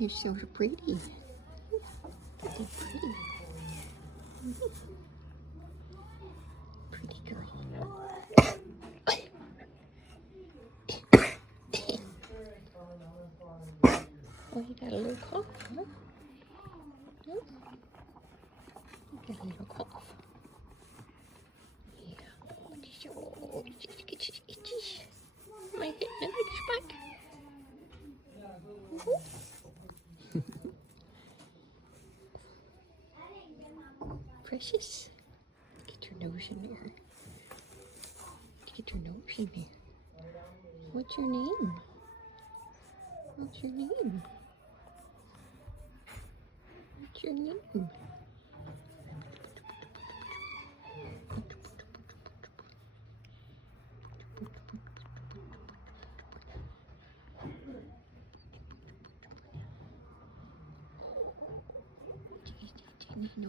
You're so pretty. So pretty. Pretty girl. Oh, you got a little cough, huh? You got a little cough. Yeah. Oh, itchy. Am I hitting it like a spike? Precious. Get your nose in there. Get your nose in there. What's your name? What's your name? What's your name? No,